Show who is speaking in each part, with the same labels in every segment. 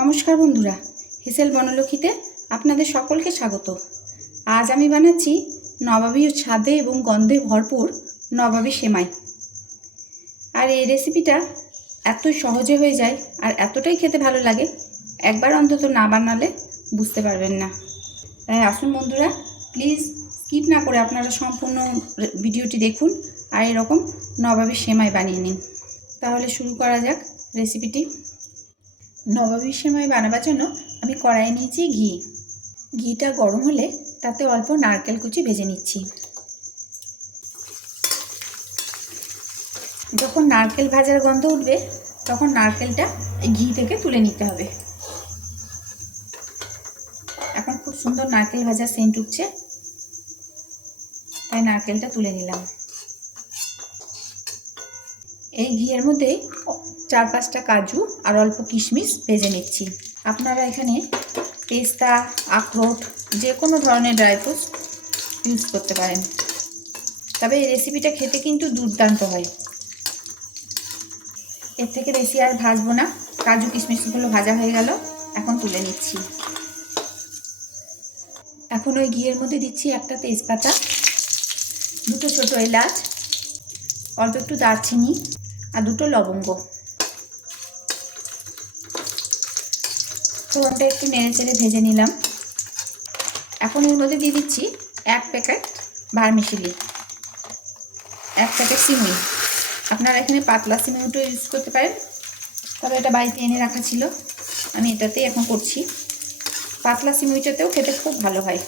Speaker 1: নমস্কার বন্ধুরা, হিসেল বনলক্ষীতে আপনাদের সকলকে স্বাগত। আজ আমি বানাচ্ছি নবাবী স্বাদে এবং গন্ধে ভরপুর নবাবী সেমাই। আর এই রেসিপিটা এতই সহজে হয়ে যায় আর এতটাই খেতে ভালো লাগে, একবার অন্তত না বানালে বুঝতে পারবেন না। তাই আসুন বন্ধুরা প্লিজ স্কিপ না করে আপনারা সম্পূর্ণ ভিডিওটি দেখুন আর এরকম নবাবী সেমাই বানিয়ে নিন। তাহলে শুরু করা যাক রেসিপিটি। নবাবী বানাবার জন্য আমি কড়াই নিয়েছি ঘি। ঘিটা গরম হলে তাতে অল্প নারকেল কুচি ভেজে নিচ্ছি। যখন নারকেল ভাজার গন্ধ উঠবে, তখন নারকেলটা ঘি থেকে তুলে নিতে হবে। এখন খুব সুন্দর নারকেল ভাজার সেন্ট উঠছে। তাই নারকেলটা তুলে নিলাম। এই ঘিয়ের মধ্যে চার পাঁচটা কাজু আর অল্প কিশমিশ ভেজে নিচ্ছি। আপনারা এখানে পেস্তা, আখরোট যে কোনো ধরনের ড্রাই ফ্রুটস ইউজ করতে পারেন। তবে এই রেসিপিটা খেতে কিন্তু দুর্দান্ত হয়। এর থেকে বেশি আর ভাজবো না। কাজু কিশমিশগুলো ভাজা হয়ে গেল, এখন তুলে নিচ্ছি। এখন ওই ঘিয়ের মধ্যে দিচ্ছি একটা তেজপাতা, দুটো ছোটো এলাচ, অল্প একটু দারচিনি আর দুটো লবঙ্গ। ফোড়নটা একটু নেড়ে চেড়ে ভেজে নিলাম। এখন এর মধ্যে দিয়ে দিচ্ছি এক প্যাকেট ভার্মিশিলি এক প্যাকেট সিমুই আপনারা এখানে পাতলা সিমেন্টও ইউজ করতে পারেন, তবে এটা বাড়িতে এনে রাখা ছিল। আমি এটাতেই এখন করছি। পাতলা সিমুইটাতেও খেতে খুব ভালো হয়।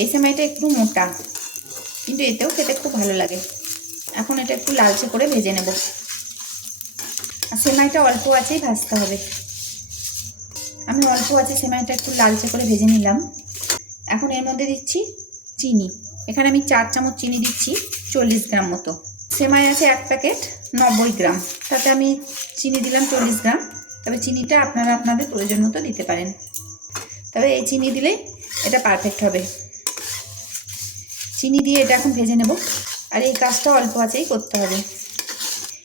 Speaker 1: এই সেমাইটা একটু মোটা, কিন্তু এতেও খেতে খুব ভালো লাগে। এখন এটা একটু লালচে করে ভেজে নেব। আর সেমাইটা অল্প আছেই ভাজতে হবে। আমি অল্প আছে সেমাইটা একটু লালচে করে ভেজে নিলাম। এখন এর মধ্যে দিচ্ছি চিনি। এখানে আমি চার চামচ চিনি দিচ্ছি চল্লিশ গ্রাম মতো। সেমাই আছে এক প্যাকেট নব্বই গ্রাম। তাতে আমি চিনি দিলাম চল্লিশ গ্রাম। তবে চিনিটা আপনারা আপনাদের প্রয়োজন মতো দিতে পারেন। তবে এই চিনি দিলেই এটা পারফেক্ট হবে। চিনি দিয়ে এটা এখন ভেজে নেব। আর এই কাজটা অল্প আছেই করতে হবে।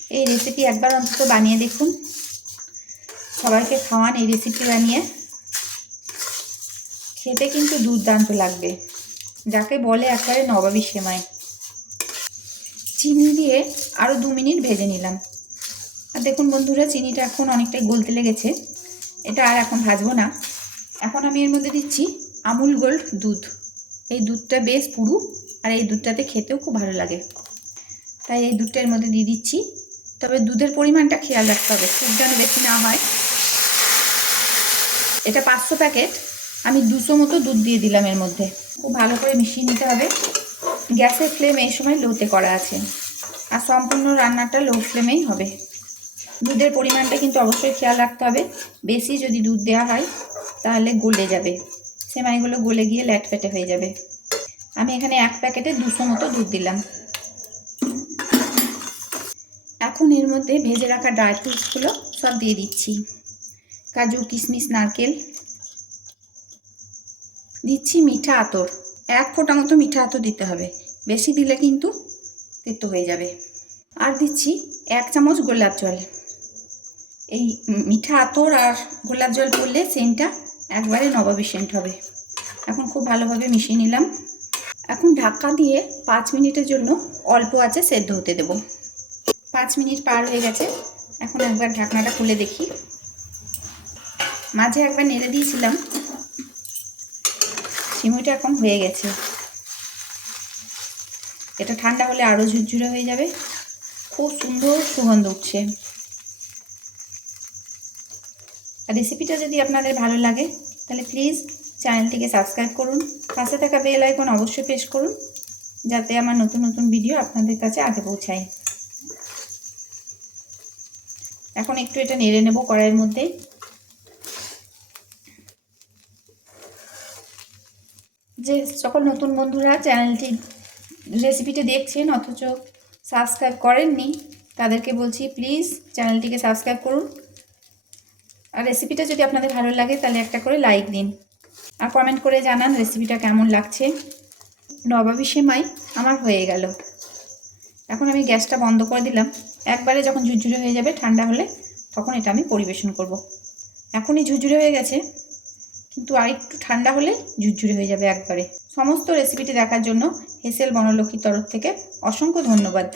Speaker 1: এই রেসিপি একবার অন্তত বানিয়ে দেখুন। সবাইকে খাওয়ান এই রেসিপি বানিয়ে। খেতে কিন্তু দুর্দান্ত লাগবে। যাকে বলে একবারে নবাবী সেমাই। চিনি দিয়ে আরও দু মিনিট ভেজে নিলাম। আর দেখুন বন্ধুরা, চিনিটা এখন অনেকটাই গলতে লেগেছে। এটা আর এখন ভাজবো না। এখন আমি এর মধ্যে দিচ্ছি আমুল গোল্ড দুধ। এই দুধটা বেশ পুরু আর এই দুধটাতে খেতেও খুব ভালো লাগে। তাই এই দুধটা এর মধ্যে দিয়ে দিচ্ছি। তবে দুধের পরিমাণটা খেয়াল রাখতে হবে। খুব যেন বেশি না হয়। এটা পাঁচশো প্যাকেট। আমি দুশো মতো দুধ দিয়ে দিলাম এর মধ্যে। খুব ভালো করে মিশিয়ে নিতে হবে। গ্যাসের ফ্লেম এই সময় লোতে করা আছে। আর সম্পূর্ণ রান্নাটা লো ফ্লেমেই হবে। দুধের পরিমাণটা কিন্তু অবশ্যই খেয়াল রাখতে হবে। বেশি যদি দুধ দেওয়া হয়, তাহলে গলে যাবে। সেমাইগুলো গলে গিয়ে ল্যাটপ্যাটে হয়ে যাবে। আমি এখানে এক প্যাকেটে দুশো মতো দুধ দিলাম। এখন এর মধ্যে ভেজে রাখা ড্রাই ফ্রুটসগুলো সব দিয়ে দিচ্ছি। কাজু, কিশমিশ, নারকেল। দিচ্ছি মিঠা আতর। এক ফোঁটা মতো মিঠা আতর দিতে হবে। বেশি দিলে কিন্তু তেতো হয়ে যাবে। আর দিচ্ছি এক চামচ গোলাপ জল। এই মিঠা আতর আর গোলাপ জল পড়লে সেন্টটা একবারে নবাবী সেন্ট হবে। এখন খুব ভালোভাবে মিশিয়ে নিলাম। এখন ঢাকা দিয়ে পাঁচ মিনিটের জন্য অল্প আছে সেদ্ধ হতে দেব। পাঁচ মিনিট পার হয়ে গেছে। এখন একবার ঢাকনাটা খুলে দেখি। মাঝে একবার নেড়ে দিয়েছিলাম। সিমুইটা এখন হয়ে গেছে। এটা ঠান্ডা হলে আরও ঝুরঝুরে হয়ে যাবে। খুব সুন্দর সুগন্ধ উঠছে। আর রেসিপিটা যদি আপনাদের ভালো লাগে, তাহলে প্লিজ চ্যানেলটিকে সাবস্ক্রাইব করুন। পাশে থাকা বেল আইকন অবশ্যই প্রেস করুন, যাতে আমার নতুন নতুন ভিডিও আপনাদের কাছে আগে পৌঁছায়। এখন একটু এটা নেড়ে নেব কড়াইয়ের মধ্যে। যে সকল নতুন বন্ধুরা চ্যানেলটি রেসিপিটি দেখছেন, অথচ সাবস্ক্রাইব করেননি, তাদেরকে বলছি প্লিজ চ্যানেলটিকে সাবস্ক্রাইব করুন। আর রেসিপিটা যদি আপনাদের ভালো লাগে, তাহলে একটা করে লাইক দিন। আর কমেন্ট করে জানান রেসিপিটা কেমন লাগছে। নবাবী সেমাই আমার হয়ে গেল। এখন আমি গ্যাসটা বন্ধ করে দিলাম। একবারে যখন ঝুরঝুরে হয়ে যাবে ঠান্ডা হলে, তখন এটা আমি পরিবেশন করব। এখনই ঝুরঝুরে হয়ে গেছে। কিন্তু আরেকটু ঠান্ডা হলে ঝুরঝুরি হয়ে যাবে একবারে। সমস্ত রেসিপিটি দেখার জন্য হেসেল বনলক্ষ্মীর তরফ থেকে অসংখ্য ধন্যবাদ।